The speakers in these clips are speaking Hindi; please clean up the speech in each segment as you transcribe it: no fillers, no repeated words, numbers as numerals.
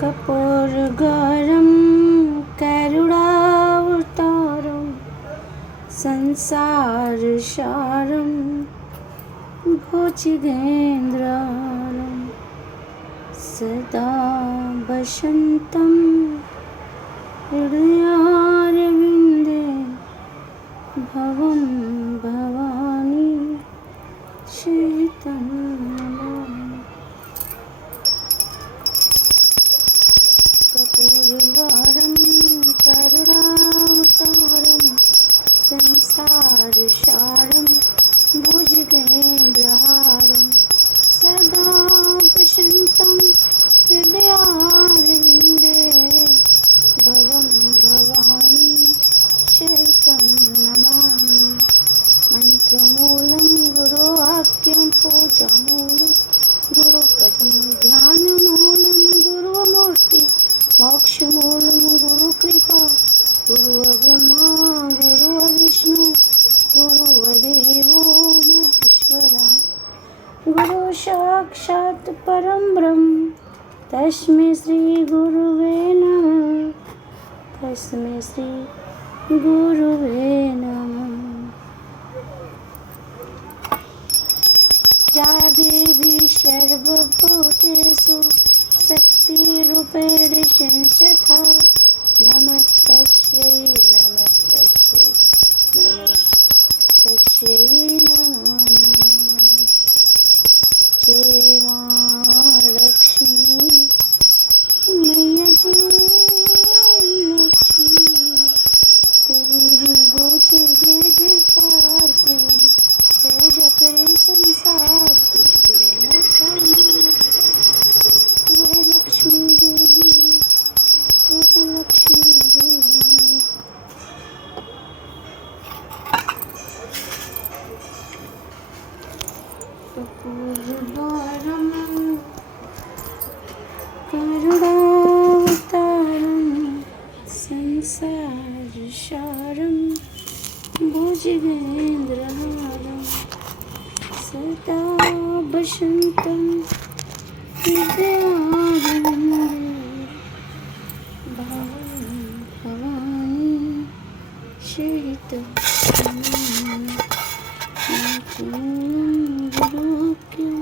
कपूरगौरं करुणावतारं संसारसारं भुजगेन्द्रहारं सदा वसन्तं हृदयारविन्दे भवं भवानी चेतं नमामि। कपूरगौरं करुणावतारं संसारसारं भुजगेन्द्रहारं सदा वसन्तं हृदयारविन्दे भवं भवानी चेतं नमामि। मंत्रमूलं गुरोवाक्यं पूजामूलं गुरुपदं ध्यानमूलं गुरुमूर्ति मोक्षमूलं गुरुकृपा गुरुर्ब्रह्मा गुरुर्विष्णु गुरुर्देवो महेश्वरा गुरु साक्षात् परं ब्रह्म तस्मै श्री गुरुवे नमः तस्मै श्री गुरुवे नमः। या देवी सर्वभूतेषु शक्तिरूपेण संस्थिता नमस्तस्यै नमस्तस्यै नमस्तस्यै नमो नमः। जय मां लक्ष्मी मैया जय लक्ष्मी तेरी गोचे जय जयकार तेरी पूजा करे संसार तुझको तू है लक्ष्मी देवी तू है लक्ष्मी देवी। कपूरगौरं करुणावतारं संसारसारं भुजगेन्द्रहारं सदा वसन्तं हृदयारविन्दे भवं भवानी चेतं नमामि। गुरुवाक्यं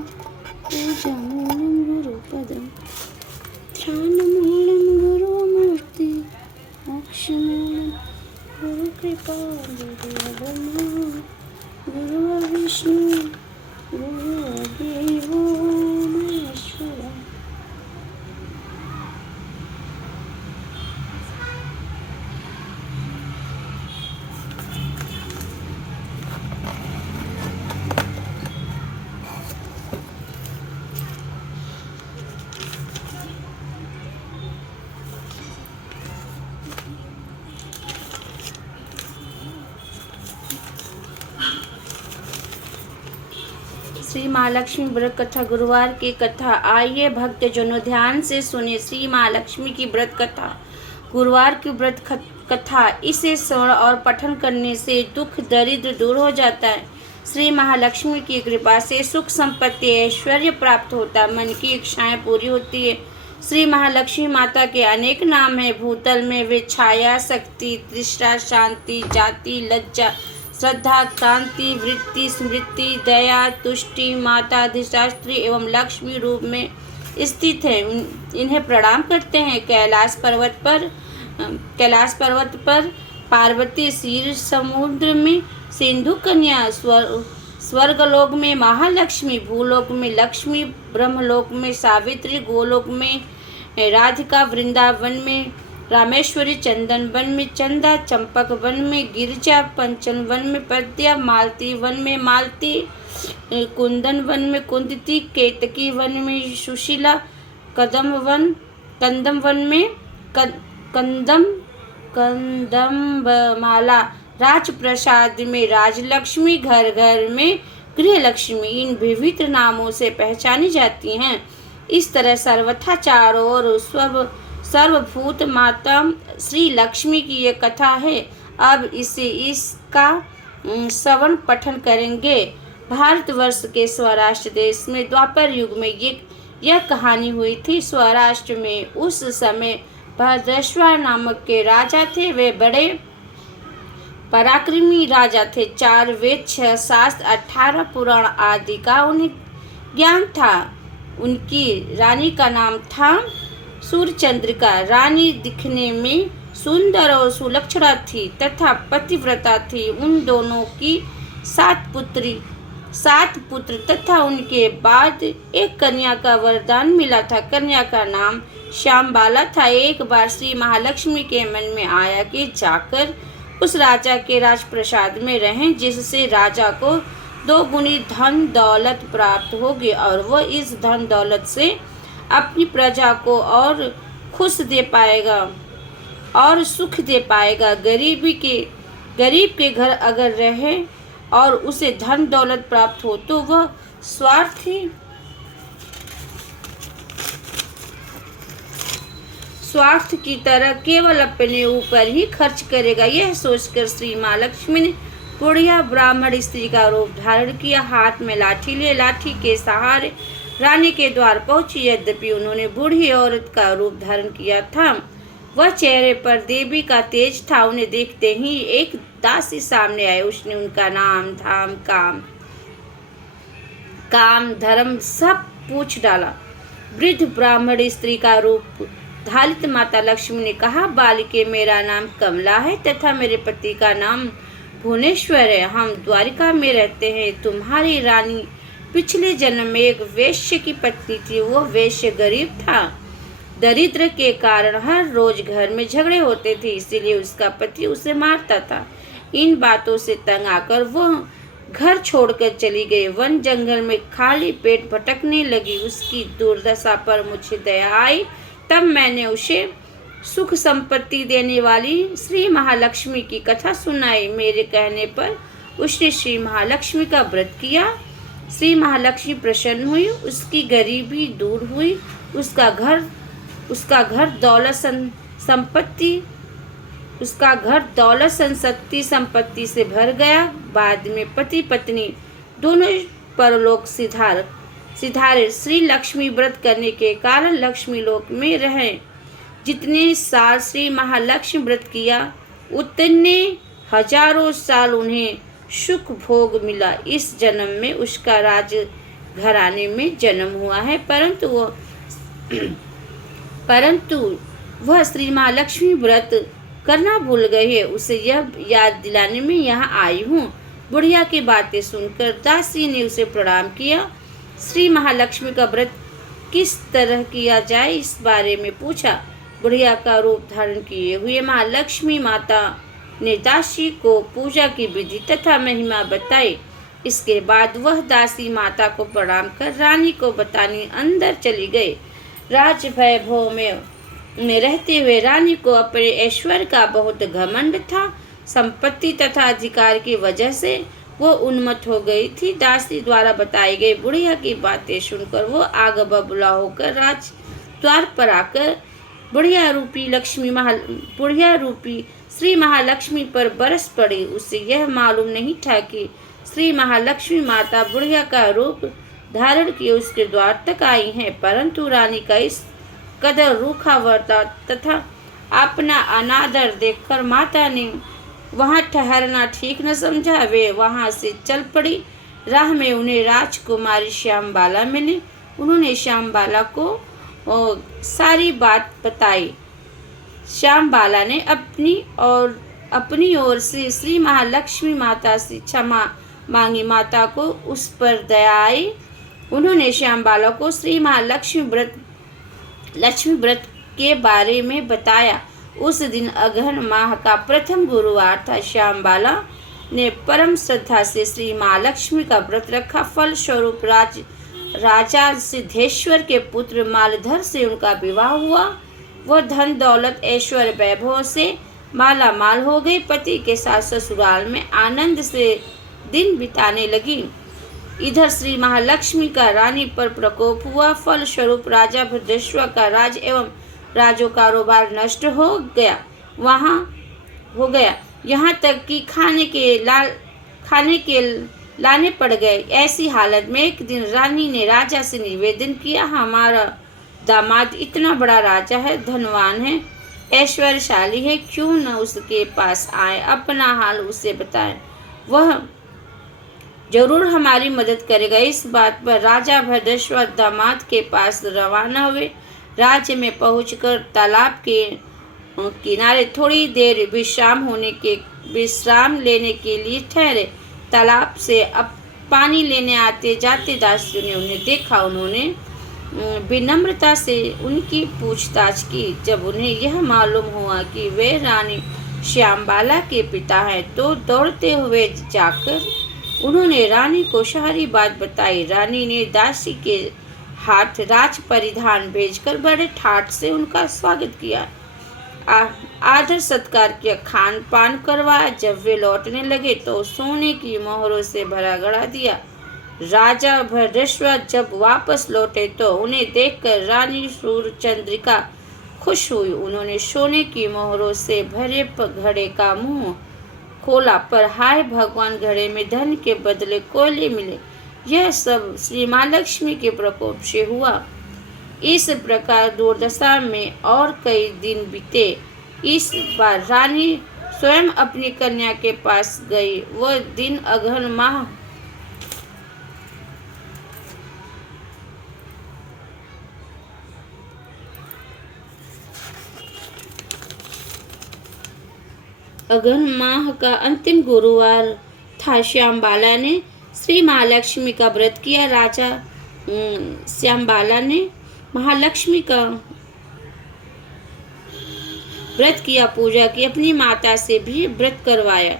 पूजामूलं गुरुपदं ध्यानमूलं गुरुमूर्ति मोक्षमूलं गुरुकृपा गुरुर्ब्रह्मा गुरुर्विष्णु गुरुर्देवो महेश्वरा। श्री महालक्ष्मी व्रत कथा गुरुवार की कथा। आइए भक्तजनों ध्यान से सुने श्री महालक्ष्मी की व्रत कथा। गुरुवार की व्रत कथा, इसे श्रवण और पठन करने से दुख दरिद्र दूर हो जाता है। श्री महालक्ष्मी की कृपा से सुख संपत्ति ऐश्वर्य प्राप्त होता है, मन की इच्छाएं पूरी होती है। श्री महालक्ष्मी माता के अनेक नाम हैं। भूतल में वे छाया, शक्ति, तृष्णा, शांति, जाति, लज्जा, श्रद्धा, कांति, वृत्ति, स्मृति, दया, तुष्टि, माता, अधिष्ठात्री एवं लक्ष्मी रूप में स्थित है। इन्हें प्रणाम करते हैं। कैलाश पर्वत पर पार्वती, क्षीर समुद्र में सिंधु कन्या, स्वर्गलोक में महालक्ष्मी, भूलोक में लक्ष्मी, ब्रह्मलोक में सावित्री, गोलोक में राधिका, वृंदावन में रामेश्वरी, चंदन वन में चंदा, चंपक वन में गिरिजा, पंचन वन में पद्या, मालती वन में मालती, कुंदन वन में कुंदती, केतकी वन में सुशीला, कंदम वन में कंदममाला, राजप्रसाद में राजलक्ष्मी, घर घर में गृहलक्ष्मी इन विविध नामों से पहचानी जाती हैं। इस तरह सर्वथा चारों ओर सर्वभूत माता श्री लक्ष्मी की ये कथा है। अब इसका श्रवण पठन करेंगे। भारतवर्ष के स्वराष्ट्र देश में द्वापर युग में यह कहानी हुई थी सौराष्ट्र में। उस समय भद्रश्वा नामक के राजा थे। वे बड़े पराक्रमी राजा थे। 4 वेद, 6 शास्त्र, 18 पुराण आदि का उन्हें ज्ञान था। उनकी रानी का नाम था सूर्यचंद्रिका। रानी दिखने में सुंदर और सुलक्षणा थी तथा पतिव्रता थी। उन दोनों की 7 पुत्र तथा उनके बाद एक कन्या का वरदान मिला था। कन्या का नाम श्यामबाला था। एक बार श्री महालक्ष्मी के मन में आया कि जाकर उस राजा के राजप्रसाद में रहें, जिससे राजा को 2 गुनी धन दौलत प्राप्त होगी और वह इस धन दौलत से अपनी प्रजा को और खुश दे पाएगा और सुख दे पाएगा। गरीब के घर अगर रहे और उसे धन दौलत प्राप्त हो तो वह स्वार्थ की तरह केवल अपने ऊपर ही खर्च करेगा। यह सोचकर श्री महालक्ष्मी ने बुढ़िया ब्राह्मण स्त्री का रूप धारण किया। हाथ में लाठी लिए लाठी के सहारे रानी के द्वार पहुंची। यद्यपि उन्होंने बूढ़ी औरत का रूप धारण किया था, वह चेहरे पर देवी का तेज था। उन्हें देखते ही एक दासी सामने आई। उसने उनका नाम, धाम, काम, धर्म सब पूछ डाला। वृद्ध ब्राह्मण स्त्री का रूप धारित माता लक्ष्मी ने कहा, बालिके, मेरा नाम कमला है तथा मेरे पति का नाम भुवनेश्वर है। हम द्वारिका में रहते हैं। तुम्हारी रानी पिछले जन्म में एक वैश्य की पत्नी थी। वह वैश्य गरीब था। दरिद्र के कारण हर रोज घर में झगड़े होते थे, इसीलिए उसका पति उसे मारता था। इन बातों से तंग आकर वह घर छोड़कर चली गई। वन जंगल में खाली पेट भटकने लगी। उसकी दुर्दशा पर मुझे दया आई। तब मैंने उसे सुख संपत्ति देने वाली श्री महालक्ष्मी की कथा सुनाई। मेरे कहने पर उसने श्री महालक्ष्मी का व्रत किया। श्री महालक्ष्मी प्रसन्न हुई। उसकी गरीबी दूर हुई। उसका घर दौलत संपत्ति से भर गया। बाद में पति पत्नी दोनों परलोक सिधारे। श्री लक्ष्मी व्रत करने के कारण लक्ष्मी लोक में रहे। जितने साल श्री महालक्ष्मी व्रत किया उतने हजारों साल उन्हें सुख भोग मिला। इस जन्म में उसका राज घराने में जन्म हुआ है, परंतु वह श्री महालक्ष्मी व्रत करना भूल गई है। उसे यह याद दिलाने में यहाँ आई हूँ। बुढ़िया की बातें सुनकर दासी ने उसे प्रणाम किया। श्री महालक्ष्मी का व्रत किस तरह किया जाए इस बारे में पूछा। बुढ़िया का रूप धारण किए हुए महालक्ष्मी माता ने दासी को पूजा की विधि तथा महिमा बताई। इसके बाद वह दासी माता को प्रणाम कर रानी को बताने अंदर चली गई। राज वैभव में रहते हुए रानी को अपने ऐश्वर्य का बहुत घमंड था। संपत्ति तथा अधिकार की वजह से वो उन्मत्त हो गई थी। दासी द्वारा बताई गई बुढ़िया की बातें सुनकर वो आग बबूला होकर राज द्वार पर आकर बुढ़िया रूपी श्री महालक्ष्मी पर बरस पड़ी। उसे यह मालूम नहीं था कि श्री महालक्ष्मी माता बुढ़िया का रूप धारण किए उसके द्वार तक आई हैं, परंतु रानी का इस कदर रूखा वर्ताव तथा अपना अनादर देखकर माता ने वहाँ ठहरना ठीक न समझा। वे वहाँ से चल पड़ी। राह में उन्हें राजकुमारी श्यामबाला मिली। उन्होंने श्यामबाला को सारी बात बताई। श्यामबाला ने अपनी ओर से श्री महालक्ष्मी माता से क्षमा मांगी। माता को उस पर दया आई। उन्होंने श्यामबाला को श्री महालक्ष्मी व्रत के बारे में बताया। उस दिन अगहन माह का प्रथम गुरुवार था। श्यामबाला ने परम श्रद्धा से श्री महालक्ष्मी का व्रत रखा। फल स्वरूप राजा सिद्धेश्वर के पुत्र मालधर से उनका विवाह हुआ। वह धन दौलत ऐश्वर्य वैभव से माला माल हो गई। पति के साथ ससुराल में आनंद से दिन बिताने लगी। इधर श्री महालक्ष्मी का रानी पर प्रकोप हुआ। फल स्वरूप राजा भद्रेश्वर का राज एवं राजो कारोबार नष्ट हो गया। यहाँ तक कि खाने के लाने पड़ गए। ऐसी हालत में एक दिन रानी ने राजा से निवेदन किया, हमारा दामाद इतना बड़ा राजा है, धनवान है, ऐश्वर्यशाली है, क्यों न उसके पास आए, अपना हाल उसे बताएं, वह जरूर हमारी मदद करेगा। इस बात पर राजा भद्रेश्वर दामाद के पास रवाना हुए। राज्य में पहुंचकर तालाब के किनारे थोड़ी देर विश्राम लेने के लिए ठहरे। तालाब से अब पानी लेने आते जाते दासियों ने उन्हें देखा। उन्होंने विनम्रता से उनकी पूछताछ की। जब उन्हें यह मालूम हुआ कि वे रानी श्यामबाला के पिता हैं, तो दौड़ते हुए जाकर उन्होंने रानी को सारी बात बताई। रानी ने दासी के हाथ राज परिधान भेजकर बड़े ठाठ से उनका स्वागत किया, आदर सत्कार किया, खान पान करवाया। जब वे लौटने लगे तो सोने की मोहरों से भरा घड़ा दिया। राजा भद्रेश्वर जब वापस लौटे तो उन्हें देखकर रानी सूर्यचंद्रिका खुश हुई। उन्होंने सोने की मोहरों से भरे घड़े का मुंह खोला, पर हाय भगवान, घड़े में धन के बदले कोयले मिले। यह सब श्री महालक्ष्मी के प्रकोप से हुआ। इस प्रकार दुर्दशा में और कई दिन बीते। इस बार रानी स्वयं अपनी कन्या के पास गई। वह दिन अगहन माह का अंतिम गुरुवार था। श्यामबाला ने श्री महालक्ष्मी का व्रत किया। राजा श्यामबाला ने महालक्ष्मी का व्रत किया, पूजा की, अपनी माता से भी व्रत करवाया।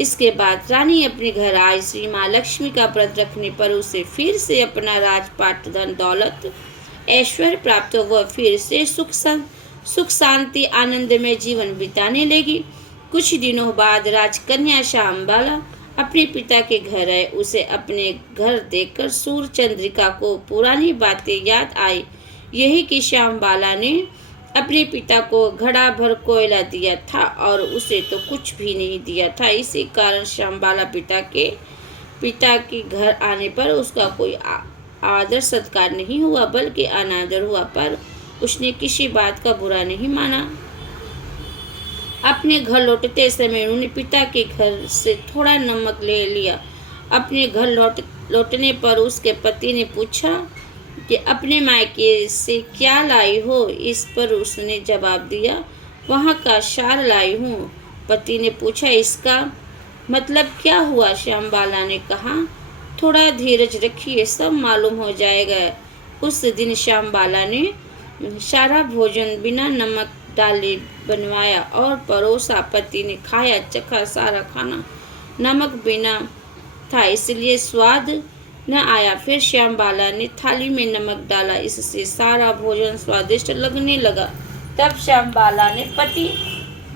इसके बाद रानी अपने घर आई। श्री महालक्ष्मी का व्रत रखने पर उसे फिर से अपना राजपाट, धन दौलत, ऐश्वर्य प्राप्त हो। वह फिर से सुख शांति आनंद में जीवन बिताने लगी। कुछ दिनों बाद राजकन्या श्यामबाला अपने पिता के घर आए। उसे अपने घर देखकर सूर्यचंद्रिका को पुरानी बातें याद आई। यही कि श्यामबाला ने अपने पिता को घड़ा भर कोयला दिया था और उसे तो कुछ भी नहीं दिया था। इसी कारण श्यामबाला पिता के घर आने पर उसका कोई आदर सत्कार नहीं हुआ, बल्कि अनादर हुआ, पर उसने किसी बात का बुरा नहीं माना। अपने घर लौटते समय उन्होंने पिता के घर से थोड़ा नमक ले लिया। अपने घर लौटने पर उसके पति ने पूछा कि अपने मायके से क्या लाई हो। इस पर उसने जवाब दिया, वहाँ का सार लाई हूँ। पति ने पूछा, इसका मतलब क्या हुआ? श्यामबाला ने कहा, थोड़ा धीरज रखिए, सब मालूम हो जाएगा। उस दिन श्यामबाला ने सारा भोजन बिना नमक डाले बनवाया और परोसा। पति ने खाया, चखा, सारा खाना नमक बिना था, इसलिए स्वाद न आया। फिर श्यामबाला ने थाली में नमक डाला, इससे सारा भोजन स्वादिष्ट लगने लगा। तब श्यामबाला ने पति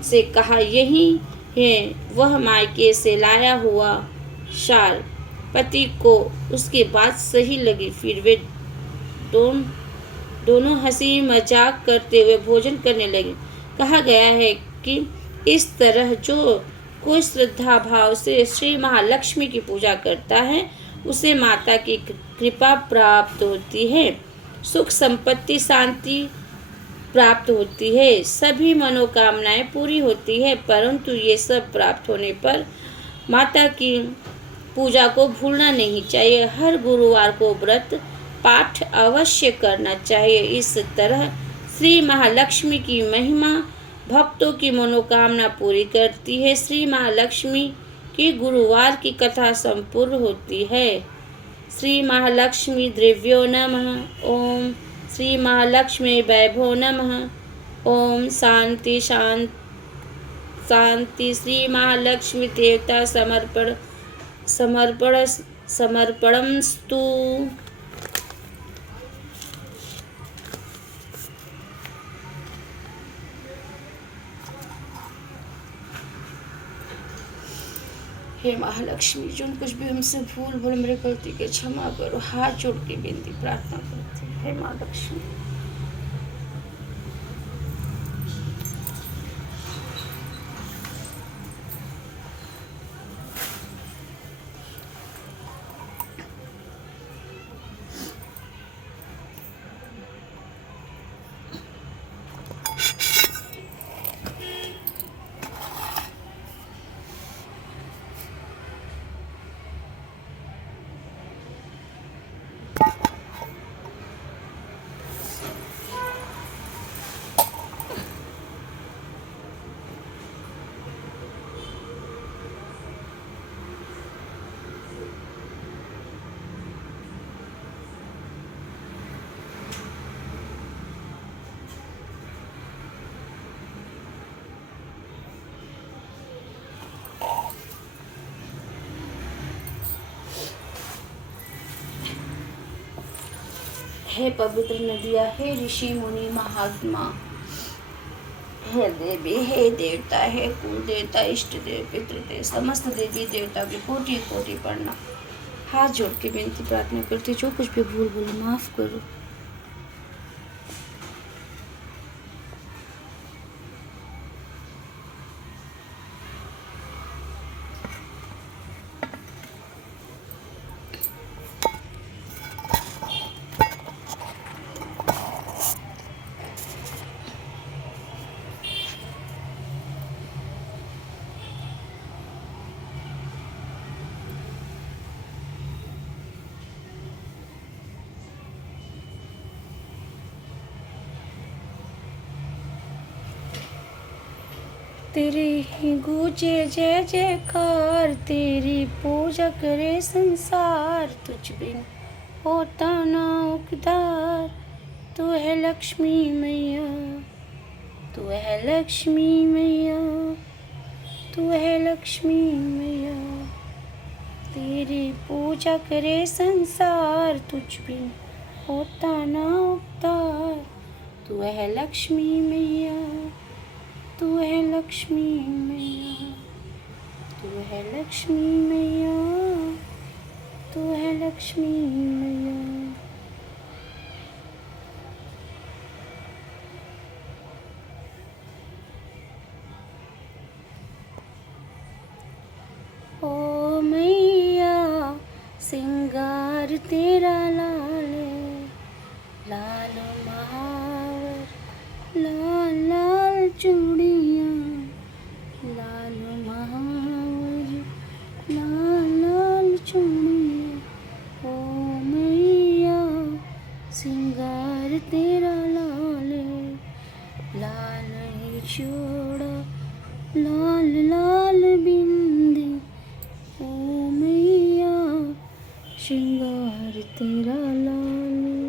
से कहा, यही है वह मायके से लाया हुआ सार। पति को उसकी बात सही लगी। फिर वे दोनों हंसी मजाक करते हुए भोजन करने लगे। कहा गया है कि इस तरह जो कोई श्रद्धा भाव से श्री महालक्ष्मी की पूजा करता है, उसे माता की कृपा प्राप्त होती है, सुख संपत्ति शांति प्राप्त होती है, सभी मनोकामनाएं पूरी होती है। परंतु ये सब प्राप्त होने पर माता की पूजा को भूलना नहीं चाहिए। हर गुरुवार को व्रत पाठ अवश्य करना चाहिए। इस तरह श्री महालक्ष्मी की महिमा भक्तों की मनोकामना पूरी करती है। श्री महालक्ष्मी की गुरुवार की कथा संपूर्ण होती है। श्री महालक्ष्मी देव्यो नमः। ओम श्री महालक्ष्मी वैभव नमः। ओम शांति शांति। श्री महालक्ष्मी देवता समर्पणमस्तु। हे महालक्ष्मी, जो कुछ भी हमसे भूल मेरे गलती के क्षमा करो। हाथ जोड़ के विनती प्रार्थना करते हैं, हे महालक्ष्मी। हे पवित्र नदियाँ, हे ऋषि मुनि महात्मा, हे देवी, हे देवता, हे कुल देवता, इष्ट देव, पितृदेव, समस्त देवी देवता के कोटि कोटि प्रणाम। हाथ जोड़ के विनती प्रार्थना करते, जो कुछ भी भूल बोले माफ करो। तेरे ही गूंजे जय जयकार, तेरी पूजा करे संसार, तुझ बिन होता ना उकदार। तू है लक्ष्मी मैया, तू है लक्ष्मी मैया, तू है लक्ष्मी मैया। तेरी पूजा करे संसार, तुझ बिन होता ना उकदार। तू है लक्ष्मी मैया, तू है लक्ष्मी मैया, तू है लक्ष्मी मैया, तू है लक्ष्मी मैया। ओ मैया सिंगार तेरा लाल, लाल महावर, लाल लाल चूड़ियाँ, लाल महावर, लाल लाल चूड़ियाँ। ओ मैया सिंगार तेरा लाल, लाल ही चूड़ा, लाल लाल बिंदी। ओ मैया श्रृंगार तेरा लाल।